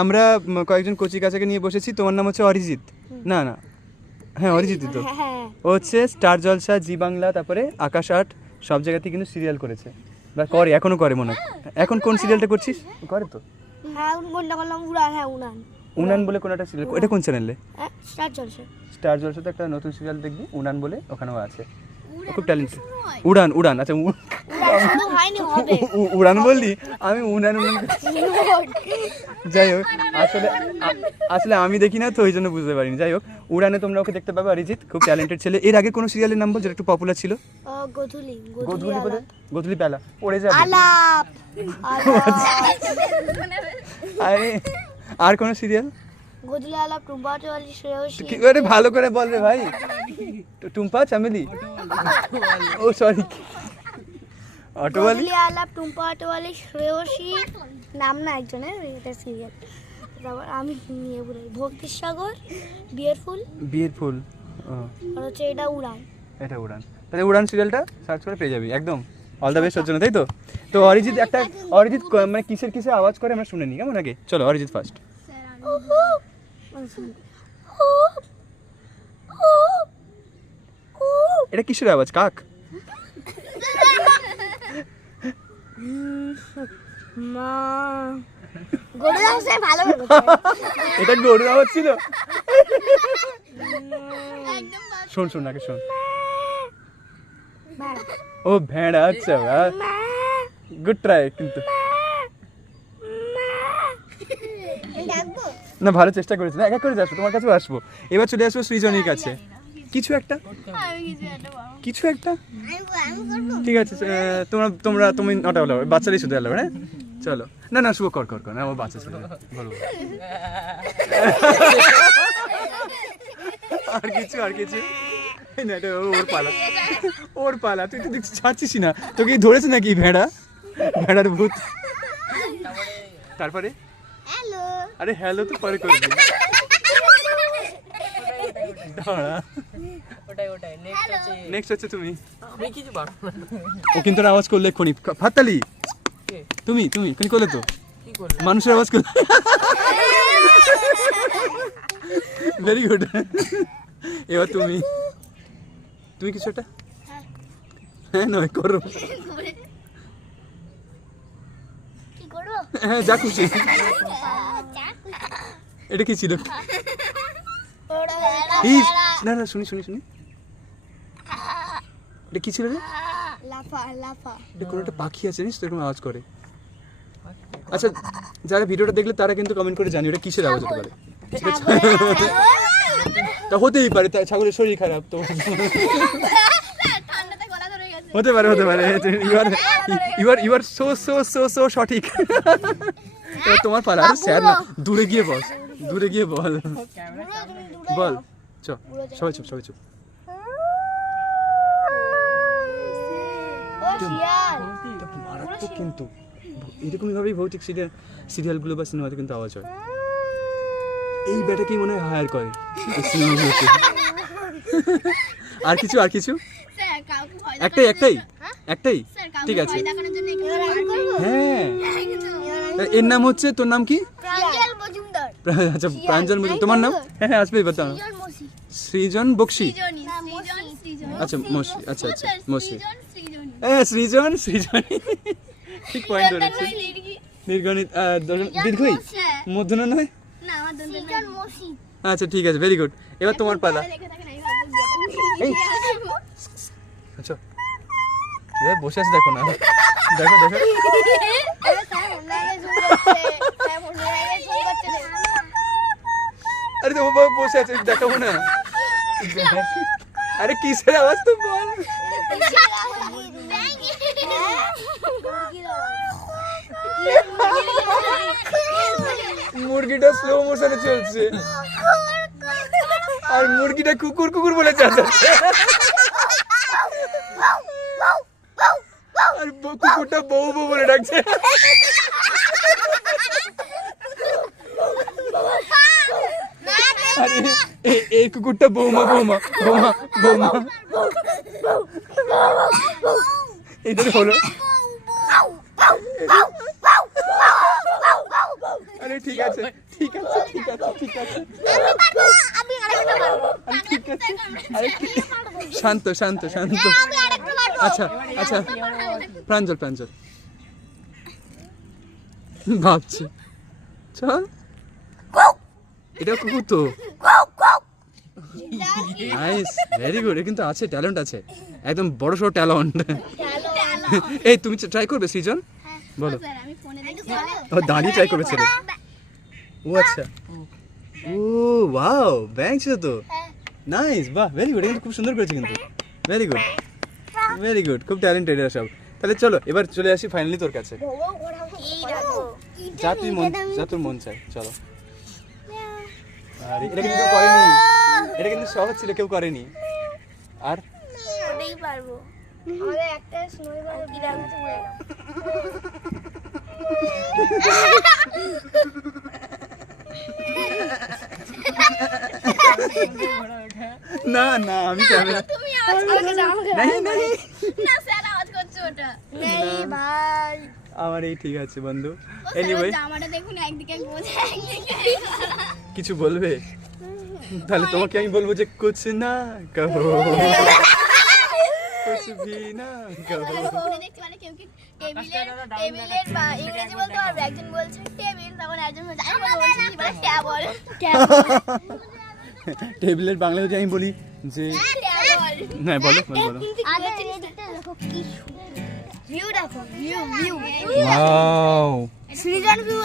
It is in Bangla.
আমরা কয়েকজন কচি কাচাকে নিয়ে বসেছি। তোমার নাম হচ্ছে অরিজিৎ। না না। হ্যাঁ অরিজিৎ তো। হ্যাঁ হ্যাঁ। ও হচ্ছে স্টার জলসা জি বাংলা তারপরে আকাশ আট সব জায়গাতে কিন্তু সিরিয়াল করেছে। বা করে এখনও করে মনে হয়। এখন কোন সিরিয়ালটা করছিস? করে তো। হ্যাঁ উনান বলে কোন একটা সিরিয়াল এটা কোন চ্যানেলে স্টার্ট চলছে স্টার জলসাতে একটা নতুন সিরিয়াল দেখবি উনান বলে ওখানেও আছে। খুব ট্যালেন্টেড উড়ান উড়ান আচ্ছা উড়ান উড়ান বললি? আমি উনান উনান যাই হোক আসলে আসলে আমি দেখি না তো ওই জন্য বুঝতে পারিনি। যাই হোক উড়ানে তোমরা ওকে দেখতে পাবে অরিজিৎ খুব ট্যালেন্টেড ছেলে। এর আগে কোনো সিরিয়ালের নাম বল যেটা একটু পপুলার ছিল? গধুলি গোধুলি বলে। গোধুলি পেলা পড়ে যাবে। আলাপ আলাপ। আরে আর কোনো সিরিয়াল আলাপ শ্রেয়সী কি করে ভালো করে বল রে ভাই টুম্পা চামেলি? ও সরি আলাপ শ্রেয়সী নাম না একজনের এটা সিরিয়াল তারপর আমি নিয়ে বলি ভক্তির সাগর বিয়ের ফুল। বিয়ের ফুল আর হচ্ছে এটা উড়ান। এটা উড়ান। তাহলে উড়ান সিরিয়ালটা সার্চ করে পেয়ে যাবি একদম। অল দ্য বেস্ট ওর জন্য তাই তো? তো অরিজিৎ একটা অরিজিৎ মানে কিসের কিসের আওয়াজ করে আমরা শুনে নিই কেমন আগে চলো অরিজিৎ ফার্স্ট এটা কিসের আওয়াজ? কাক? মা। গরু দাসে ভালো করে এটা গরুর আওয়াজ ছিল? শোন শোন আগে শোন। ও ভেড়া আচ্ছা গুড ট্রাই কিন্তু। না, ভালো চেষ্টা করেছি। না, এক এক করে আসব, তোমার কাছেও আসব। এবার চলে আসব সৃজনীর কাছে। কিছু একটা? কিছু একটা? ঠিক আছে তোমরা তোমরা, তুমি নটা হলো বাচ্চারাই শুধু এলো হ্যাঁ? চলো। না না, শুভ, কর কর কর, না আমার বাচ্চা ছিল বলো বলো। আর কিছু আর কিছু? না ওর পালা। ওর পালা, তুই তো দেখছি ছাড়ছিস না। তোকে ধরেছে নাকি ভেড়া? ভেড়ার ভূত। তারপরে? হ্যালো আরে হ্যালো তো পরে করবি দাঁড়া। ওটাই ওটাই নেক্সট হচ্ছে নেক্সট হচ্ছে তুমি। আমি কিছু পারব ও কিন্তু আওয়াজ করলে এক্ষুনি ফাতালি। তুমি তুমি এক্ষুনি করলে তো। মানুষের আওয়াজ করলে। ভেরি গুড এবার তুমি। তুমি কিছু একটা? হ্যাঁ। নয় করো। হ্যাঁ যা খুশি। এটা কি ছিল? ইস, না না শুনি শুনি শুনি। এটা কি ছিল রে? লাফা লাফা। এটা কোনো একটা পাখি আছে জানিস তো এরকম আওয়াজ করে। আচ্ছা যারা ভিডিওটা দেখলে তারা কিন্তু কমেন্ট করে জানি ওটা কিসের আওয়াজ হতে পারে? ঠিক আছে? তা হতেই পারে তা ছাগলের শরীর খারাপ তো। হতে পারে হতে পারে। Your your your so so so so সঠিক। এবার তোমার পালা আরে স্যার না দূরে গিয়ে বস। দূরে গিয়ে বল। বল। চ। সবাই চুপ সবাই চুপ। মারাত্মক কিন্তু। এরকমই ভাবেই ভৌতিক সিরিয়াল সিরিয়ালগুলো বা সিনেমাতে কিন্তু আওয়াজ হয়। এই ব্যাটাকেই মনে হয় হায়ার করে? সিনেমাগুলোতে। আর কিছু আর কিছু? একটাই একটাই? একটাই? ঠিক আছে। হ্যাঁ। এর নাম হচ্ছে তোর নাম কি? আচ্ছা প্রাঞ্জল মুজুম তোমার নাম? হ্যাঁ হ্যাঁ আসবে এবার দাও সৃজন বক্সি? আচ্ছা মসি আচ্ছা আচ্ছা মসি। হ্যাঁ সৃজন সৃজন ঠিক পয়েন্ট ধরেছে। দোলন- দীর্ঘই? মধ্যন নয়? আচ্ছা ঠিক আছে ভেরি গুড এবার তোমার পালা। আচ্ছা। বসে আছে দেখো না। দেখো দেখো আরে তো ও বাবা বসে আছে দেখাবো না? আরে, কিসের আওয়াজ তো বল? মুরগিটা স্লো মোশনে চলছে। আর মুরগিটা কুকুর কুকুর বলে চাচাচ্ছে। আর কুকুরটা বউ বউ বলে ডাকছে। আরে এই কুকুরটা বৌমা বৌমা বৌমা বৌমা। হলো। ঠিক আছে ঠিক আছে শান্ত শান্ত শান্ত। আচ্ছা আচ্ছা। প্রাঞ্জল প্রাঞ্জল। ভাবছি। চল। এটা কুকুর তো নাইস ভেরি গুড কিন্তু আছে ট্যালেন্ট আছে। একদম বড় সড়ো ট্যালেন্ট এই তুমি ট্রাই করবে সৃজন? বলো। ও দাঁড়িয়ে ট্রাই করেছে রে ও আচ্ছা। ও ওয়াও ব্যাংক ছিল তো। নাইস বাহ ভেরি গুড কিন্তু খুব সুন্দর করেছে কিন্তু। ভেরি গুড ভেরি গুড খুব ট্যালেন্টেড এরা সব। তাহলে চলো এবার চলে আসি ফাইনালি তোর কাছে। যা তুই মন যা তোর মন চায় চলো। আরে এটা কিন্তু কেউ করেনি। এটা কিন্তু সহজ ছিল কেউ করেনি। আর? ওটাই পারব। আমাদের একটা রাখব না না আমি ক্যামেরা তুমি আওয়াজ করছ আমাকে নাই নাই না স্যার আওয়াজ করছ ওটা। নেই ভাই আমার এই ঠিক আছে বন্ধু। এনিওয়ে জামাটা দেখুন একদিকে বোঝা একদিকে কিছু বলবে? তাহলে তোমাকে আমি বলব যে কুছ না কহো। কুছ ভি না কহো। ফোনে মানে কেউ কি টেবিলের টেবিলের বা ইংরেজি বলতে পারবে একজন বলছে টেবিল তখন একজন বলছে আমি বলছি বলে ট্যাবল টেবিলের বাংলা যদি আমি বলি যে হ্যাঁ বলো? বলো বলো আগে জিনিসটা দেখো কি ভিউ দেখো view view wow Srijan view